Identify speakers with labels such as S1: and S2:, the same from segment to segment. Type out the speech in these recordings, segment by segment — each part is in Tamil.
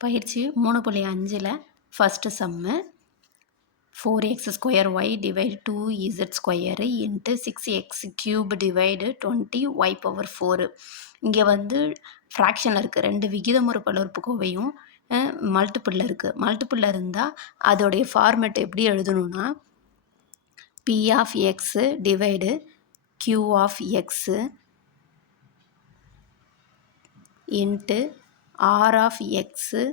S1: பயிற்சி மூணு புள்ளி அஞ்சில் first sum four x square y divide two z square into six x cube divide twenty y power four இங்கே வந்து ஃப்ராக்ஷனில் இருக்குது ரெண்டு விகிதமுறு பல்லுறுப்புக்கோவையும் மல்டிப்புளில் இருக்குது மல்டிப்புளில் இருந்தால் அதோடைய ஃபார்மேட் எப்படி எழுதணும்னா p of x divide q of x into r of x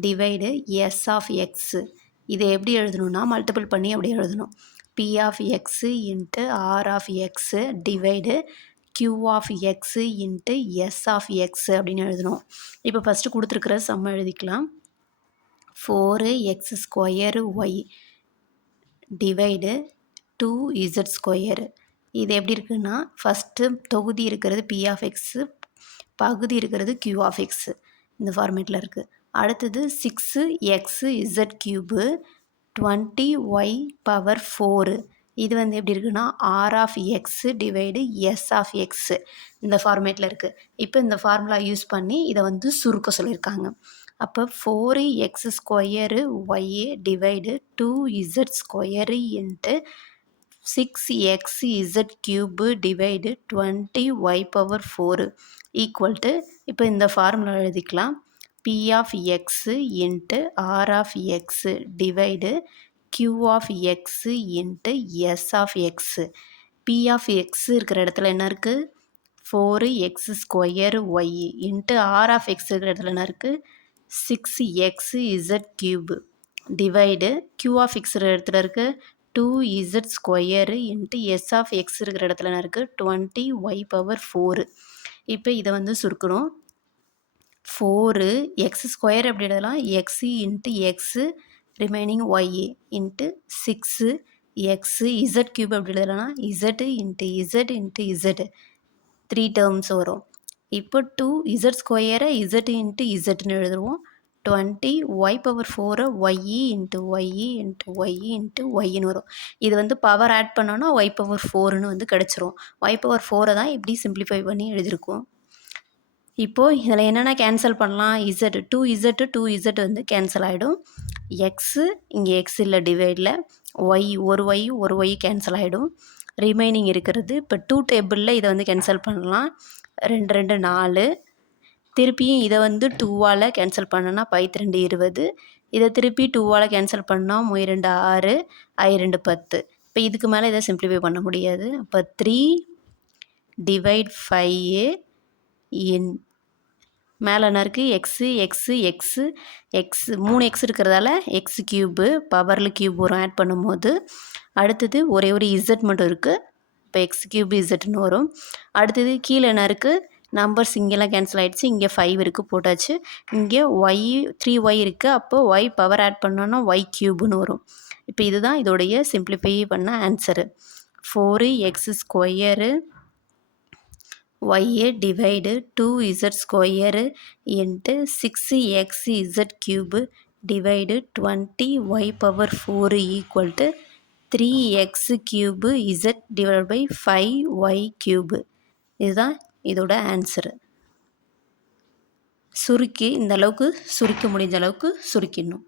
S1: divide s of x இதை எப்படி எழுதணும்னா மல்டிபிள் பண்ணி அப்படி எழுதணும். P of x into r of x divide q of x into s of x அப்படின்னு எழுதணும். இப்போ ஃபஸ்ட்டு கொடுத்துருக்குற சம்மை எழுதிக்கலாம். Four x square y divide two z square இது எப்படி இருக்குன்னா ஃபஸ்ட்டு தொகுதி இருக்கிறது பி ஆஃப் எக்ஸு பகுதி இருக்கிறது கியூ ஆஃப் எக்ஸு இந்த ஃபார்மேட்டில் இருக்குது அடுத்தது six x z cube twenty y power four இது வந்து எப்படி இருக்குன்னா r of x divide s of x இந்த ஃபார்மேட்டில் இருக்குது இப்போ இந்த ஃபார்முலா யூஸ் பண்ணி இதை வந்து சுருக்க சொல்லியிருக்காங்க. அப்போ four x square y divide two z square into six x z cube divide twenty y power four equal to இப்போ இந்த ஃபார்முலா எழுதிக்கலாம். P of x into r of x divide q of x into s of x p of x இருக்கிற இடத்துல என்ன இருக்குது four x square y into r of x இருக்கிற இடத்துல என்ன இருக்குது six x z cube divide q of x இருக்கிற இடத்துல இருக்குது two z square into s of x இருக்கிற இடத்துல இருக்குது டுவெண்ட்டி ஒய் பவர் ஃபோரு இப்போ இதை வந்து சுருக்கணும். ஃபோரு எக்ஸ் ஸ்கொயர் எப்படி எழுதலாம்? X into x remaining y into six x z cube எப்படி எழுதலாம்னா? Z into z into z three terms வரும். இப்போ டூ இசட் ஸ்கொயரை இசட் இன்ட்டு இசட்னு எழுதுருவோம் டுவெண்ட்டி ஒய் பவர் ஃபோரை y into y into y into ஒய்ன்னு வரும். இது வந்து பவர் ஆட் பண்ணோன்னா ஒய் பவர் ஃபோர்னு வந்து கிடச்சிரும். ஒய் பவர் ஃபோரை தான் இப்படி சிம்பிளிஃபை பண்ணி எழுதியிருக்கோம். இப்போது இதில் என்னென்ன கேன்சல் பண்ணலாம்? Z two Z two Z வந்து கேன்சல் ஆகிடும் எக்ஸு இங்கே எக்ஸ் இல்லை டிவைடில் ஒய் ஒரு ஒய் ஒரு ஒய் கேன்சல் ஆகிடும் ரிமைனிங் இருக்கிறது. இப்போ டூ டேபிளில் இதை வந்து கேன்சல் பண்ணலாம். ரெண்டு ரெண்டு நாலு. திருப்பியும் இதை வந்து டூவால் கேன்சல் பண்ணோன்னா பைத்து ரெண்டு இருபது. இதை திருப்பி டூவால் கேன்சல் பண்ணால் மொய் ரெண்டு ஆறு ஐ ரெண்டு பத்து. இப்போ இதுக்கு மேலே இதை சிம்ப்ளிஃபை பண்ண முடியாது. அப்போ த்ரீ டிவைட் ஃபைவ் என் மேலே என்ன இருக்குது எக்ஸு எக்ஸு எக்ஸு எக்ஸ் மூணு எக்ஸ் இருக்கிறதால எக்ஸ் க்யூபு பவரில் க்யூப் வரும் ஆட் பண்ணும்போது. அடுத்தது ஒரே ஒரு இசட் மட்டும் இருக்குது இப்போ எக்ஸ் க்யூப் இசட்னு வரும். அடுத்தது கீழே என்ன இருக்குது நம்பர்ஸ் இங்கெல்லாம் கேன்சல் ஆகிடுச்சு இங்கே ஃபைவ் இருக்குது போட்டாச்சு. இங்கே ஒய் த்ரீ ஒய் இருக்குது அப்போது ஒய் பவர் ஆட் பண்ணோன்னா ஒய் க்யூப்னு வரும். இப்போ இதுதான் இதோடைய சிம்பிளிஃபை பண்ண answer four x square y divide two z square into six x z cube divide twenty y power four equal to three x cube z divide by five y cube இதுதான் இதோட ஆன்சரு சுருக்கி இந்த அளவுக்கு சுருக்க முடிஞ்ச அளவுக்கு சுருக்கிடணும்.